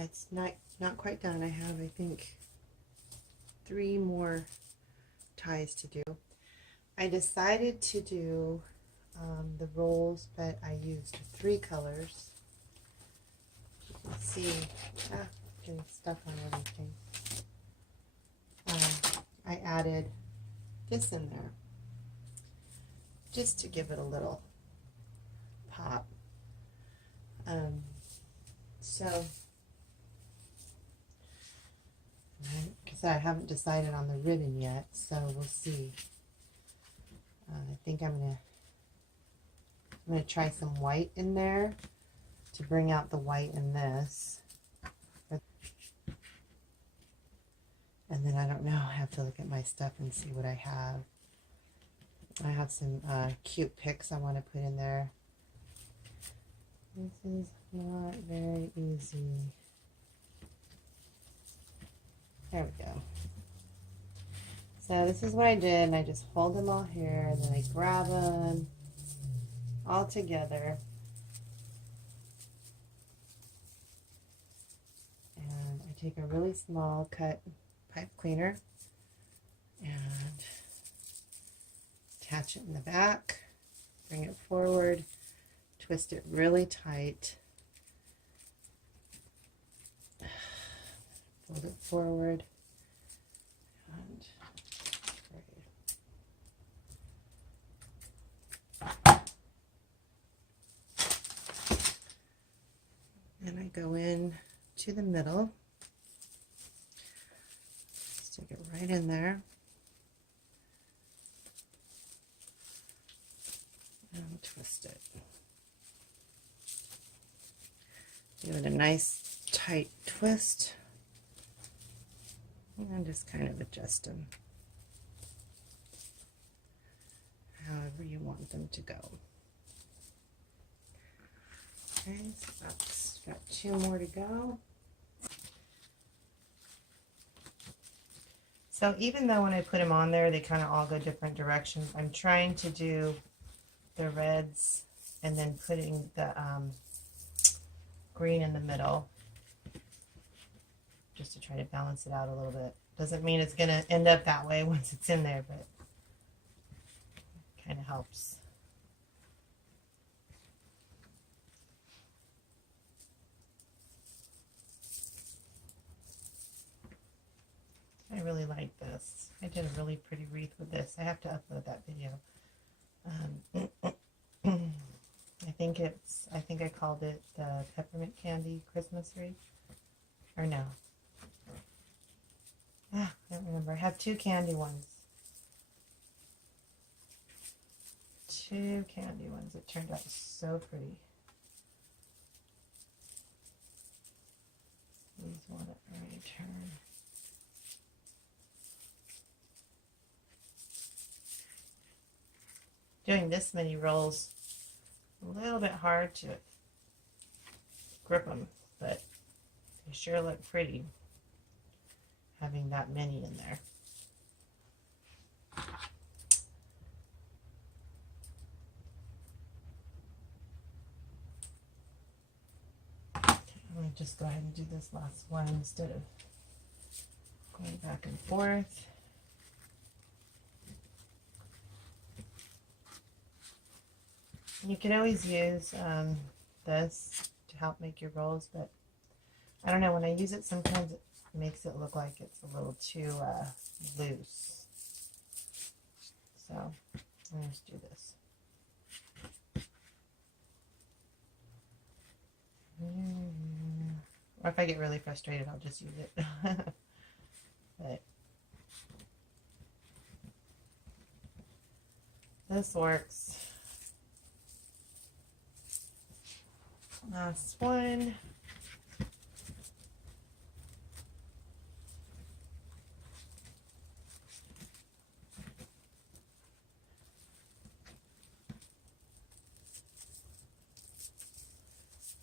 It's not quite done. I have, I think, 3 more ties to do. I decided to do the rolls, but I used 3 colors. You can see, getting stuff on everything. I added this in there just to give it a little pop. Because I haven't decided on the ribbon yet, so we'll see. I think I'm gonna try some white in there to bring out the white in this. And then I don't know, I have to look at my stuff and see what I have. I have some cute pics I want to put in there. This is not very easy. There we go. So this is what I did, and I just hold them all here, and then I grab them all together. And I take a really small cut pipe cleaner and attach it in the back, bring it forward, twist it really tight, fold it forward, and I go in to the middle, stick it right in there, and twist it. Give it a nice tight twist, and just kind of adjust them however you want them to go. Okay, so that's got 2 more to go. So even though when I put them on there, they kind of all go different directions, I'm trying to do the reds and then putting the green in the middle, just to try to balance it out a little bit. Doesn't mean it's going to end up that way once it's in there, but it kind of helps. I really like this. I did a really pretty wreath with this. I have to upload that video. I think I called it the peppermint candy Christmas wreath. Or no. I don't remember. I have 2 candy ones. 2 candy ones. It turned out so pretty. These want it right turn. Doing this many rolls, a little bit hard to grip them, but they sure look pretty having that many in there. Let me just go ahead and do this last one instead of going back and forth. You can always use this to help make your rolls, but I don't know, when I use it, sometimes it makes it look like it's a little too loose. So I'll just do this. Or if I get really frustrated, I'll just use it. But this works. Last one.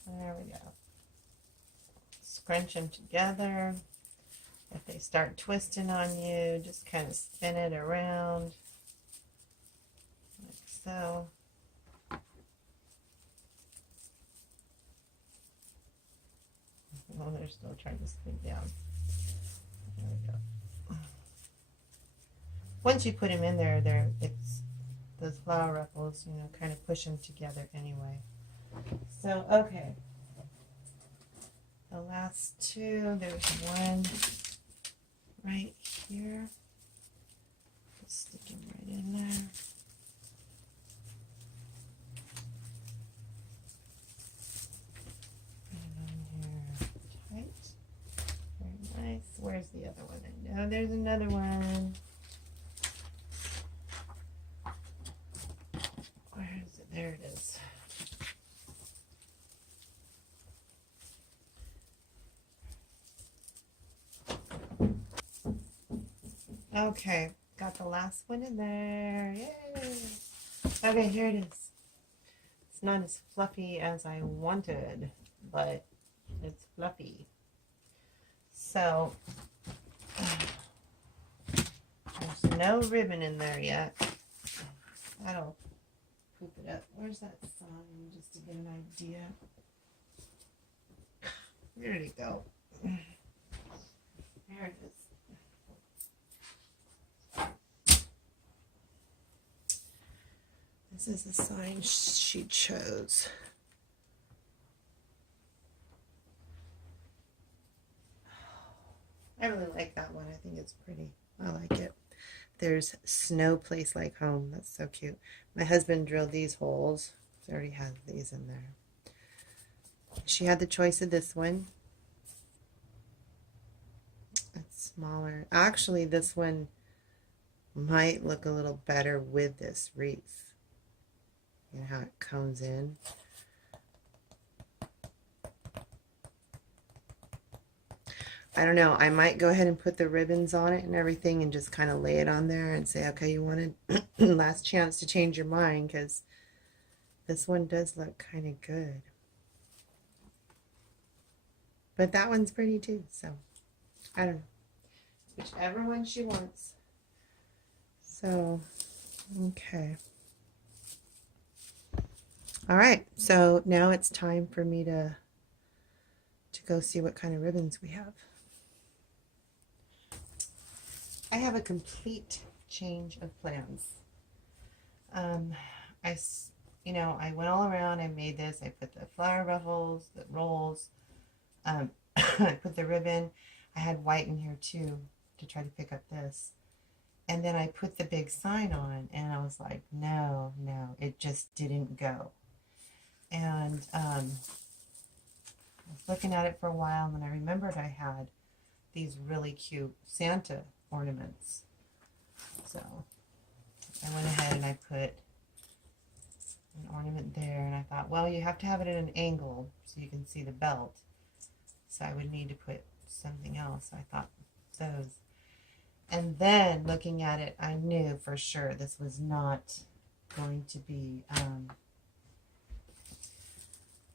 There we go. Scrunch them together. If they start twisting on you, just kind of spin it around like so. Oh, they're still trying to squeeze down. There we go. Once you put them in there, it's those flower ruffles, you know, kind of push them together anyway. So, okay. The last two, there's one right here. Just stick him right in there. Nice. Where's the other one? I know there's another one. Where is it? There it is. Okay, got the last one in there. Yay! Okay, here it is. It's not as fluffy as I wanted, but it's fluffy. So, there's no ribbon in there yet. That'll poop it up. Where's that sign, just to get an idea? Where did it go? There it is. This is the sign she chose. I really like that one. I think it's pretty. I like it. There's snow place like home. That's so cute. My husband drilled these holes. He already has these in there. She had the choice of this one. It's smaller. Actually, this one might look a little better with this wreath. You know how it cones in. I don't know. I might go ahead and put the ribbons on it and everything and just kind of lay it on there and say, okay, you wanted last chance to change your mind, because this one does look kind of good. But that one's pretty too, so I don't know. Whichever one she wants. So, okay. All right, so now it's time for me to go see what kind of ribbons we have. I have a complete change of plans. I went all around. I made this. I put the flower ruffles, the rolls. I put the ribbon. I had white in here too to try to pick up this. And then I put the big sign on, and I was like, no, it just didn't go. And I was looking at it for a while, and then I remembered I had these really cute Santa ornaments. So I went ahead and I put an ornament there, and I thought, well, you have to have it at an angle so you can see the belt. So I would need to put something else. I thought those. And then looking at it, I knew for sure this was not going to be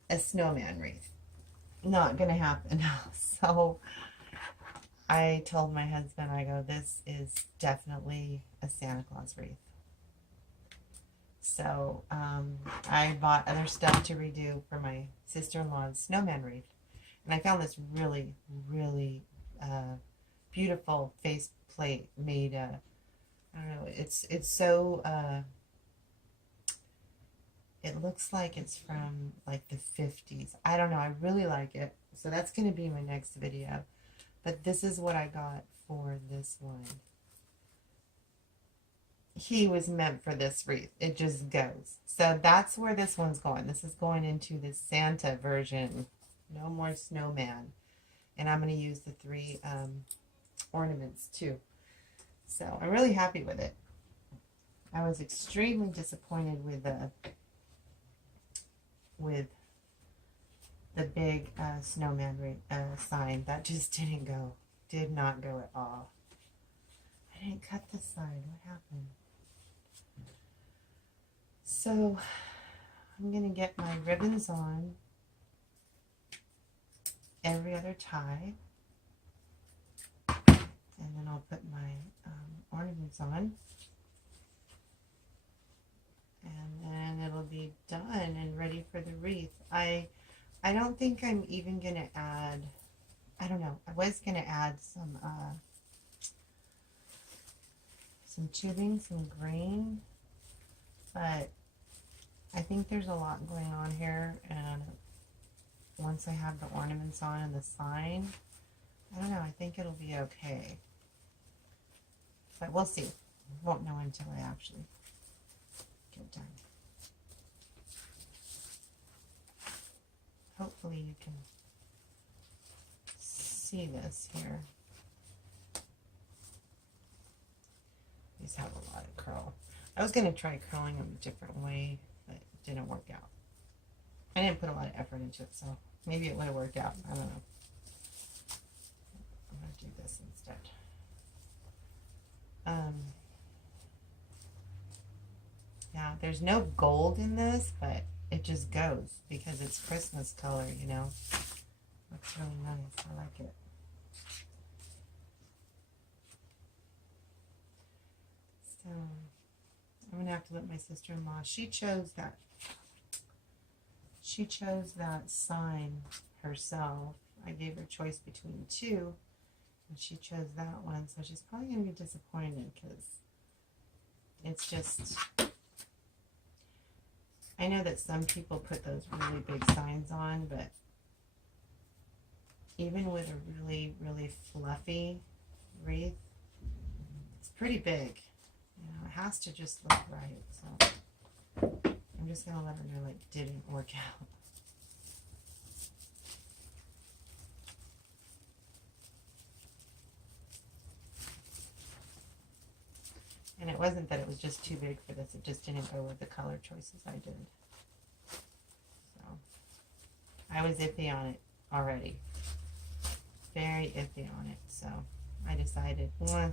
a snowman wreath. Not going to happen. So I told my husband, I go, this is definitely a Santa Claus wreath. So I bought other stuff to redo for my sister-in-law's snowman wreath. And I found this really, really beautiful face plate made, I don't know, it's so, it looks like it's from like the 50s. I don't know, I really like it. So that's going to be my next video. But this is what I got for this one. He was meant for this wreath. It just goes. So that's where this one's going. This is going into the Santa version. No more snowman. And I'm going to use the 3 ornaments too. So I'm really happy with it. I was extremely disappointed with the big snowman sign. That just didn't go. Did not go at all. I didn't cut this side. What happened? So I'm going to get my ribbons on every other tie. And then I'll put my ornaments on. And then it'll be done and ready for the wreath. I don't think I'm even going to add don't know. I was going to add some tubing, some green, but I think there's a lot going on here, and once I have the ornaments on and the sign, I don't know, I think it'll be okay. But we'll see. Won't know until I actually get done. Hopefully you can see this here. These have a lot of curl. I was going to try curling them a different way, but it didn't work out. I didn't put a lot of effort into it, so maybe it would have worked out. I don't know. I'm going to do this instead. Yeah, there's no gold in this, but it just goes because it's Christmas color, you know. Looks really nice. I like it. So I'm gonna have to let my sister-in-law. She chose that sign herself. I gave her choice between two, and she chose that one. So she's probably gonna be disappointed because it's just. I know that some people put those really big signs on, but even with a really, really fluffy wreath, it's pretty big. You know, it has to just look right. So I'm just going to let her know it didn't work out. And it wasn't that it was just too big for this. It just didn't go with the color choices I did. So I was iffy on it already. Very iffy on it. So I decided, I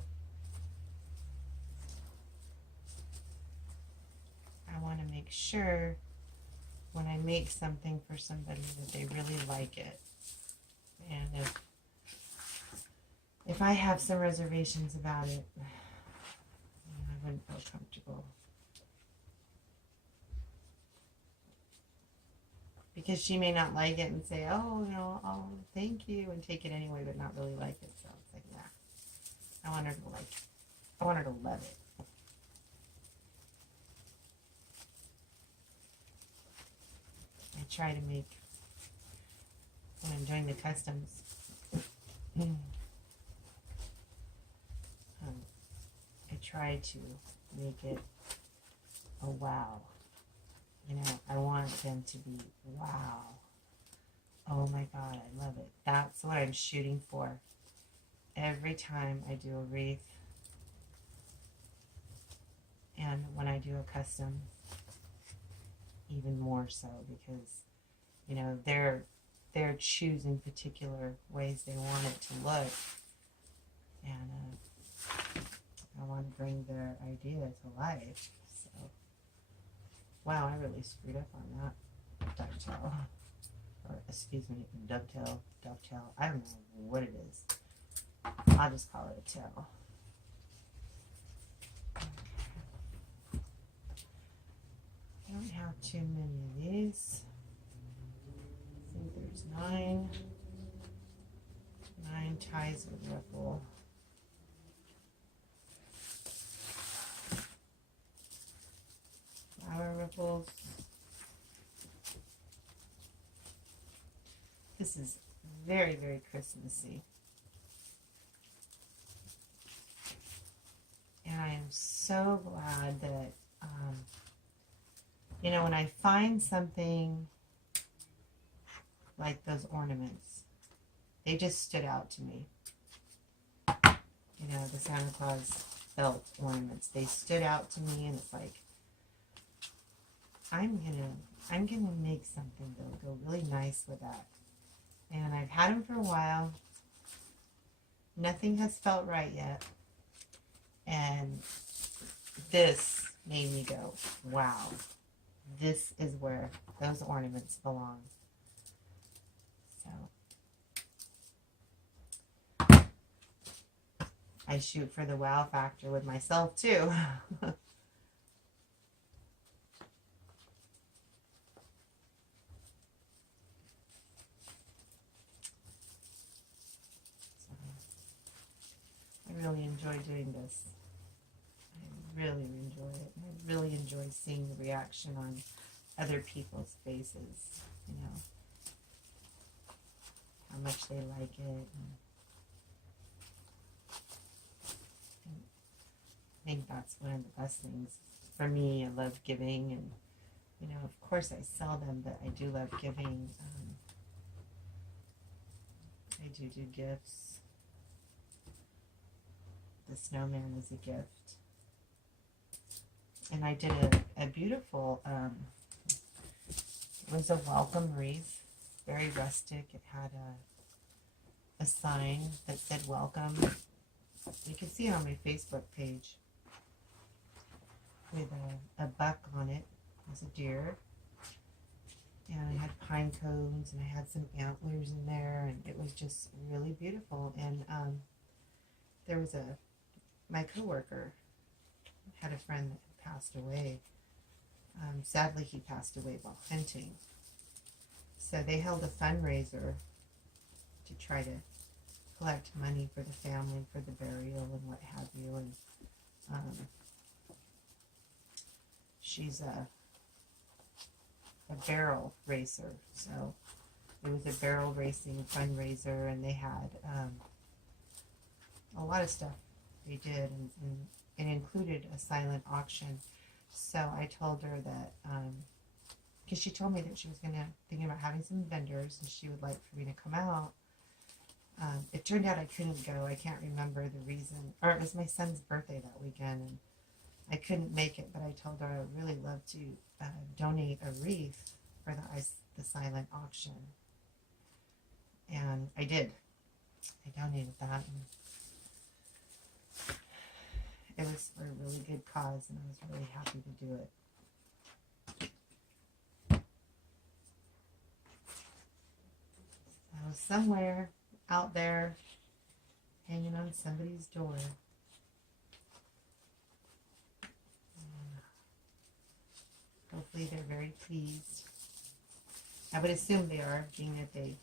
want to make sure when I make something for somebody that they really like it. And if I have some reservations about it, I wouldn't feel comfortable. Because she may not like it and say, oh, you know, oh, thank you, and take it anyway, but not really like it. So it's like, nah. I want her to like it. I want her to love it. I try to make, when I'm doing the customs, I try to make it a wow. You know, I want them to be wow. Oh my God, I love it. That's what I'm shooting for every time I do a wreath. And when I do a custom, even more so, because, you know, they're choosing particular ways they want it to look. And I want to bring their idea to life. So, wow, I really screwed up on that dovetail. Or, excuse me, dovetail. I don't know what it is. I'll just call it a tail. I don't have too many of these. I think there's 9 ties with ruffle. Flower ruffles. This is very, very Christmassy. And I am so glad that, you know, when I find something like those ornaments, they just stood out to me. You know, the Santa Claus belt ornaments, they stood out to me, and it's like, I'm gonna make something that'll go really nice with that. And I've had them for a while. Nothing has felt right yet. And this made me go, wow, this is where those ornaments belong. So I shoot for the wow factor with myself too. really enjoy doing this. I really enjoy it. I really enjoy seeing the reaction on other people's faces, you know, how much they like it. And I think that's one of the best things for me. I love giving, and you know, of course I sell them, but I do love giving. I do gifts. The snowman is a gift. And I did a beautiful, it was a welcome wreath, very rustic. It had a sign that said welcome. You can see it on my Facebook page with a buck on it as a deer. And I had pine cones, and I had some antlers in there, and it was just really beautiful. And there was my coworker had a friend that passed away. Sadly, he passed away while hunting. So they held a fundraiser to try to collect money for the family for the burial and what have you. And she's a barrel racer, so it was a barrel racing fundraiser, and they had a lot of stuff they did, and it included a silent auction. So I told her that because she told me that she was thinking about having some vendors, and she would like for me to come out. It turned out I couldn't go. I can't remember the reason, or it was my son's birthday that weekend, and I couldn't make it, but I told her I would really love to donate a wreath for the silent auction. And I did. I donated that. And it was for a really good cause, and I was really happy to do it. I was somewhere out there hanging on somebody's door. Hopefully they're very pleased. I would assume they are, being that they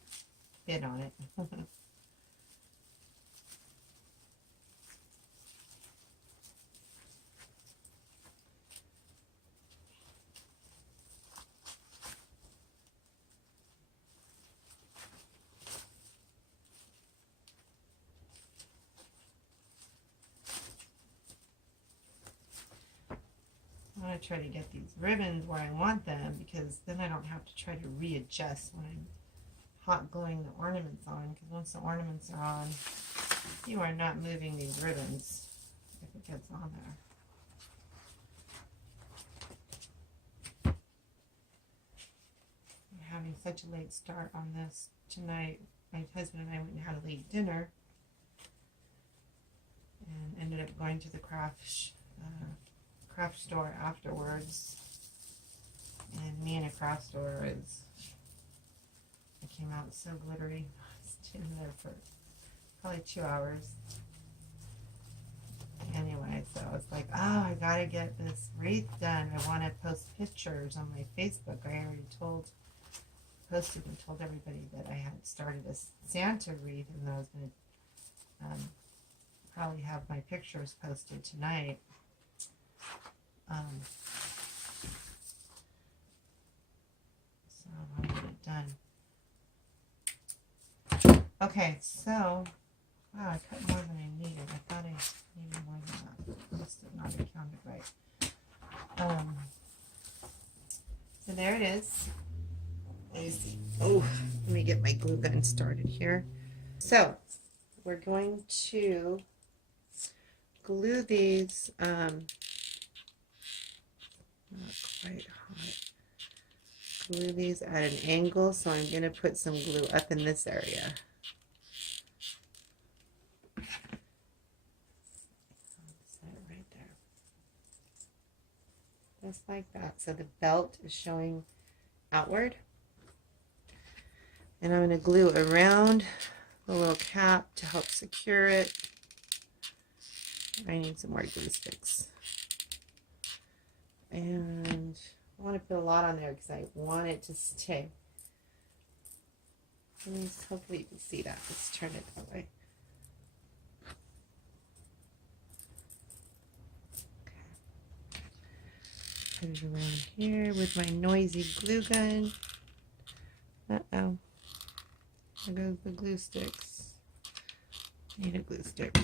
bid on it. I want to try to get these ribbons where I want them, because then I don't have to try to readjust when I'm hot gluing the ornaments on, because once the ornaments are on, you are not moving these ribbons if it gets on there. I'm having such a late start on this tonight. My husband and I went and had a late dinner and ended up going to the craft store afterwards. And me in a craft store is, it came out so glittery. I stayed in there for probably 2 hours. Anyway, so I was like, oh, I gotta get this wreath done. I want to post pictures on my Facebook. I already posted and told everybody that I had started a Santa wreath, and that I was going to probably have my pictures posted tonight. So I'll get it done. Okay, so wow, I cut more than I needed. I thought I needed more than that. I must have not accounted right. So there it is. Let me see. Oh, let me get my glue gun started here. So we're going to glue these. Not quite hot. Glue these at an angle, so I'm going to put some glue up in this area. Set it right there. Just like that. So the belt is showing outward. And I'm going to glue around the little cap to help secure it. I need some more glue sticks. And I want to put a lot on there because I want it to stay. Hopefully you can see that. Let's turn it that way. here with my noisy glue gun. Uh-oh. There goes the glue sticks. Need a glue stick.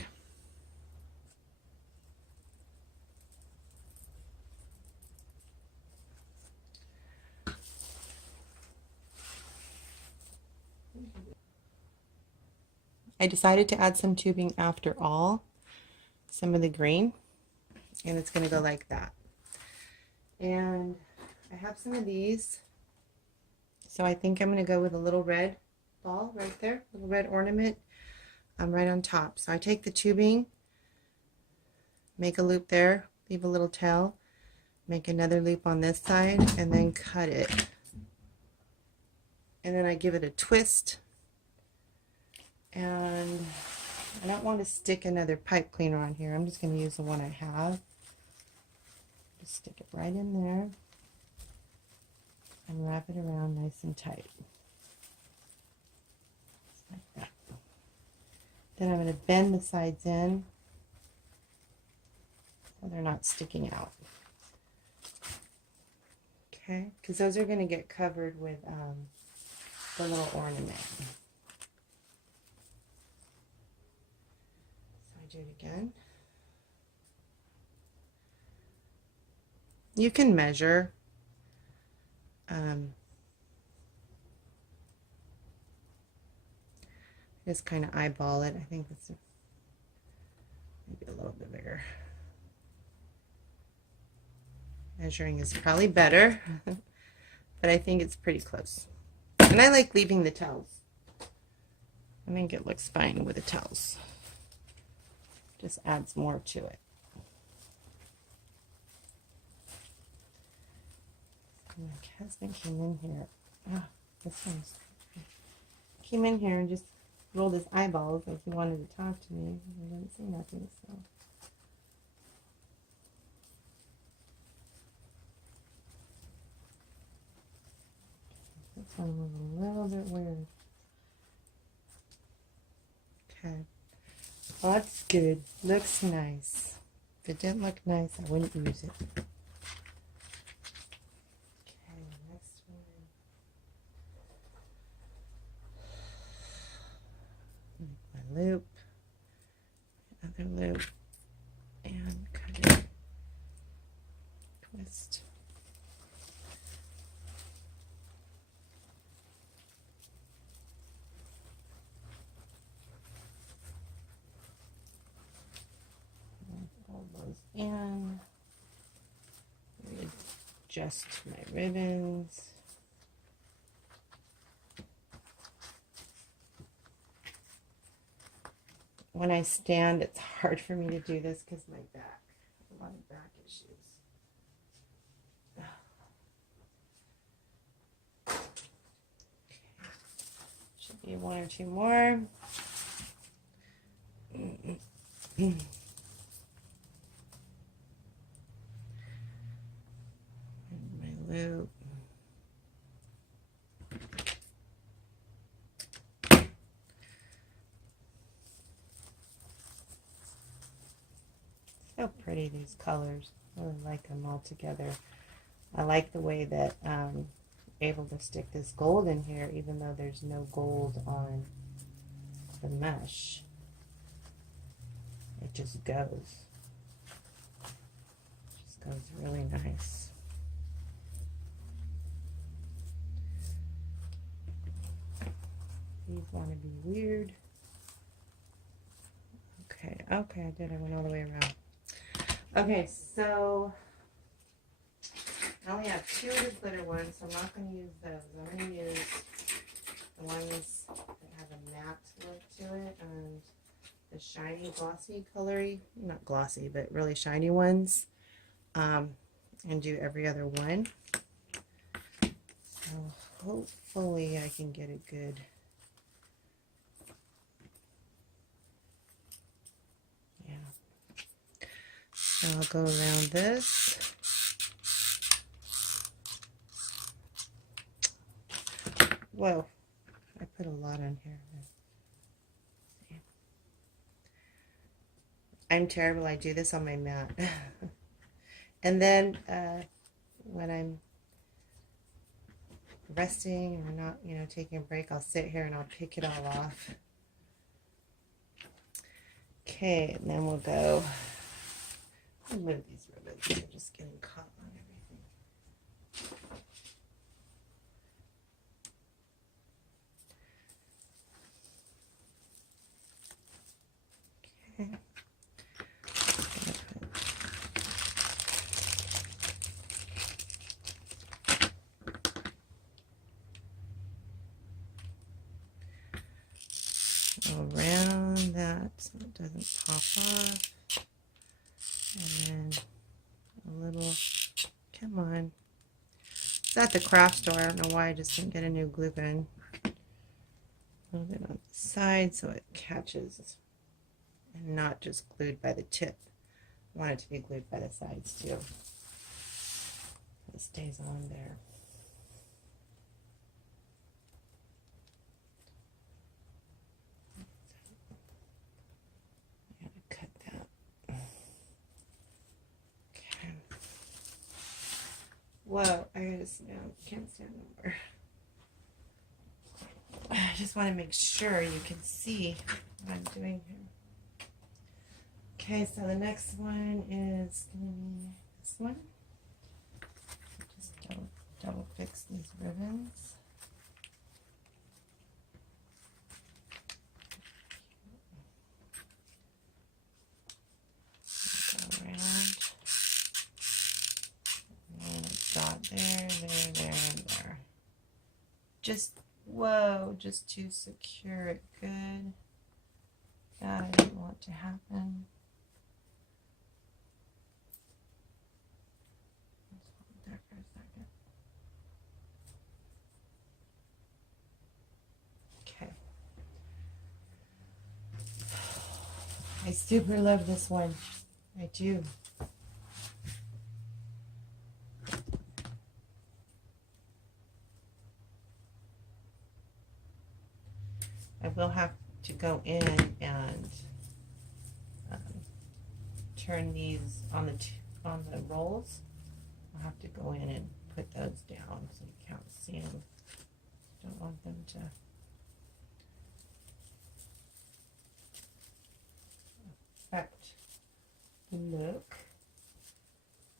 I decided to add some tubing after all, some of the green, and it's going to go like that. And I have some of these, so I think I'm going to go with a little red ball right there, little red ornament right on top. So I take the tubing, make a loop there, leave a little tail, make another loop on this side, and then cut it. And then I give it a twist. And I don't want to stick another pipe cleaner on here. I'm just going to use the one I have. Just stick it right in there and wrap it around nice and tight. Just like that. Then I'm going to bend the sides in so they're not sticking out. Okay, because those are going to get covered with the little ornament. Do it again. You can measure. Just kind of eyeball it. I think that's maybe a little bit bigger. Measuring is probably better, but I think it's pretty close. And I like leaving the tails. I think it looks fine with the tails. Just adds more to it. My husband came in here. Oh, this one's came in here and just rolled his eyeballs like he wanted to talk to me. He didn't say nothing, so. This one was a little bit weird. Okay. Well, that's good. Looks nice. If it didn't look nice, I wouldn't use it. Okay, next one. Make my loop. Other loop. And cut it. Twist. And adjust my ribbons. When I stand, it's hard for me to do this because my back, a lot of back issues. Okay. Should be one or two more. Loop. So pretty, these colors. I really like them all together. I like the way that I'm able to stick this gold in here even though there's no gold on the mesh. It just goes. It just goes really nice. These want to be weird. Okay, I did. I went all the way around. Okay, so I only have two of the glitter ones, so I'm not going to use those. I'm going to use the ones that have a matte look to it and the shiny, glossy, colory, not glossy, but really shiny ones, and do every other one. So hopefully I can get a good So I'll go around this. Whoa, I put a lot on here. I'm terrible. I do this on my mat. And then when I'm resting or not, you know, taking a break, I'll sit here and I'll pick it all off. Okay, and then we'll go, I'll move these ribbons, they're just getting caught on everything. Okay. Around that so it doesn't pop off, and then a little, come on, it's at the craft store. I don't know why I just didn't get a new glue gun. A little bit on the side so it catches and not just glued by the tip. I want it to be glued by the sides too. It stays on there. Whoa, I gotta sit down. Can't stand no more. I just want to make sure you can see what I'm doing here. Okay, so the next one is going to be this one. Just double fix these ribbons. Go around. There, and there. Just, whoa, just to secure it good. That I didn't want to happen. Just hold it there for a second. Okay. I super love this one. I do. I will have to go in and turn these on the rolls. I'll have to go in and put those down so you can't see them. Don't want them to affect the look.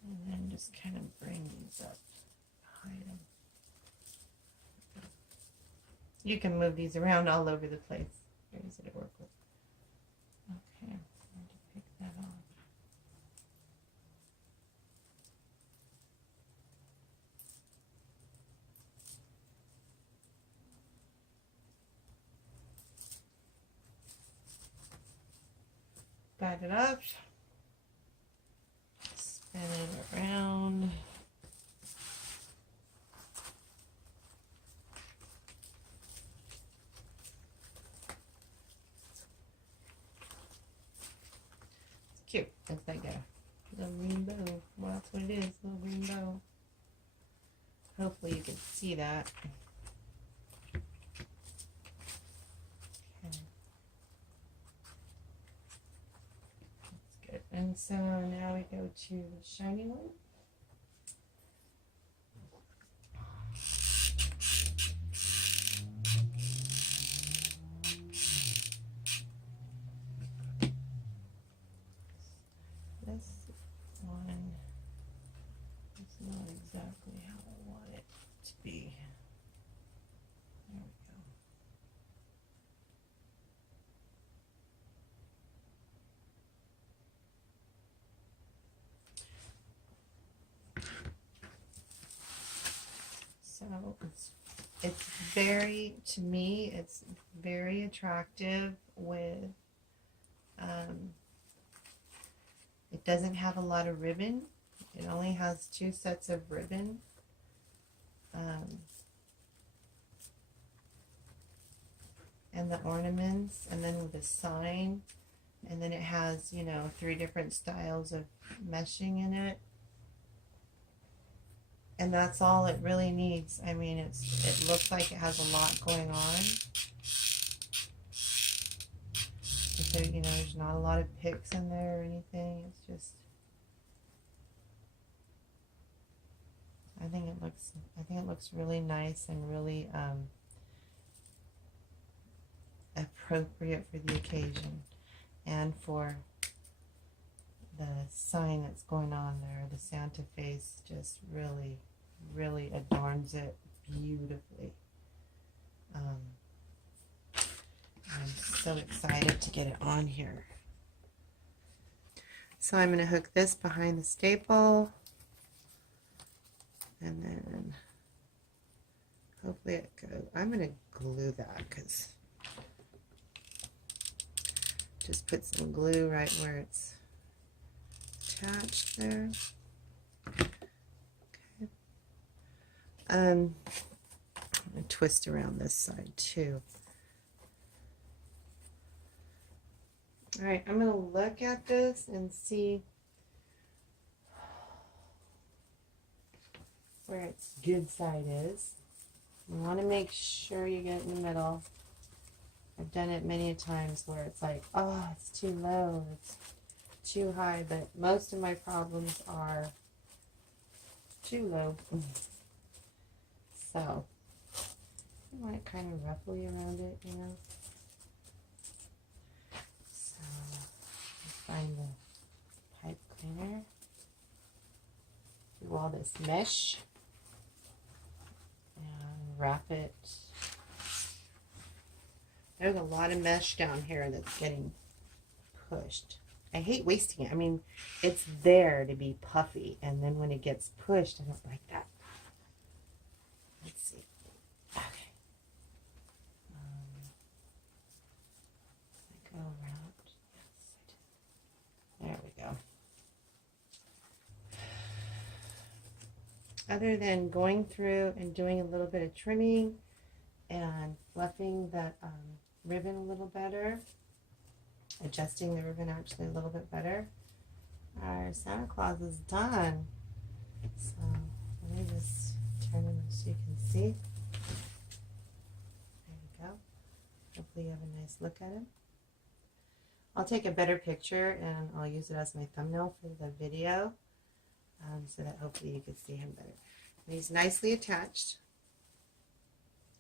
And then just kind of bring these up, hide them. You can move these around all over the place. Very easy to work with. Okay, I'm going to pick that off. Back it up. Spin it around. Cute. Looks like a little green bow. Well, that's what it is, a little green bow. Hopefully you can see that. Okay. That's good. And so now we go to the shiny one. So it's very, to me, it's very attractive with, it doesn't have a lot of ribbon. It only has 2 sets of ribbon. And the ornaments, and then with a sign, and then it has, you know, 3 different styles of meshing in it. And that's all it really needs. I mean, it looks like it has a lot going on. So, you know, there's not a lot of picks in there or anything. It's just I think it looks really nice and really appropriate for the occasion and for the sign that's going on there. The Santa face just really adorns it beautifully. I'm so excited to get it on here. So I'm going to hook this behind the staple, and then hopefully it goes. I'm going to glue that because just put some glue right where it's attached there. Okay. I'm going to twist around this side too. All right, I'm going to look at this and see where its good side is. You want to make sure you get in the middle. I've done it many times where it's like, oh, it's too low, it's too high, but most of my problems are too low. So, you want to kind of ruffly around it, you know. So, find the pipe cleaner. Do all this mesh and wrap it. There's a lot of mesh down here that's getting pushed. I hate wasting it. I mean, it's there to be puffy, and then when it gets pushed, I don't like that. Let's see. Okay. I go around. Yes, I did. There we go. Other than going through and doing a little bit of trimming and fluffing that ribbon a little better, adjusting the ribbon actually a little bit better, our Santa Claus is done. So let me just turn him so you can see. There we go. Hopefully you have a nice look at him. I'll take a better picture and I'll use it as my thumbnail for the video, so that hopefully you can see him better. And he's nicely attached.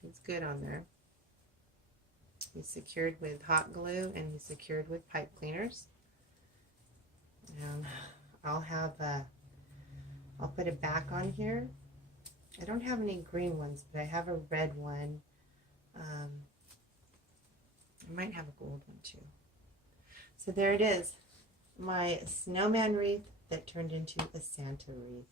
It's good on there. He's secured with hot glue and he's secured with pipe cleaners. And I'll put a back on here. I don't have any green ones, but I have a red one. I might have a gold one too. So there it is, my snowman wreath that turned into a Santa wreath.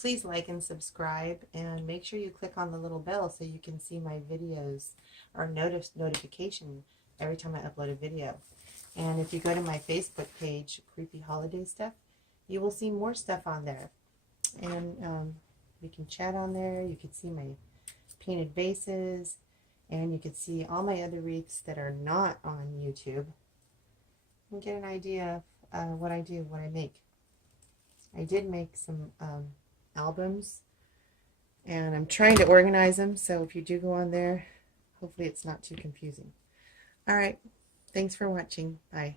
Please like and subscribe, and make sure you click on the little bell so you can see my videos or notification every time I upload a video. And if you go to my Facebook page, Creepy Holiday Stuff, you will see more stuff on there. And we can chat on there. You can see my painted vases, and you can see all my other wreaths that are not on YouTube, and get an idea of what I do, what I make. I did make some albums, and I'm trying to organize them, so if you do go on there, hopefully it's not too confusing. All right, thanks for watching. Bye.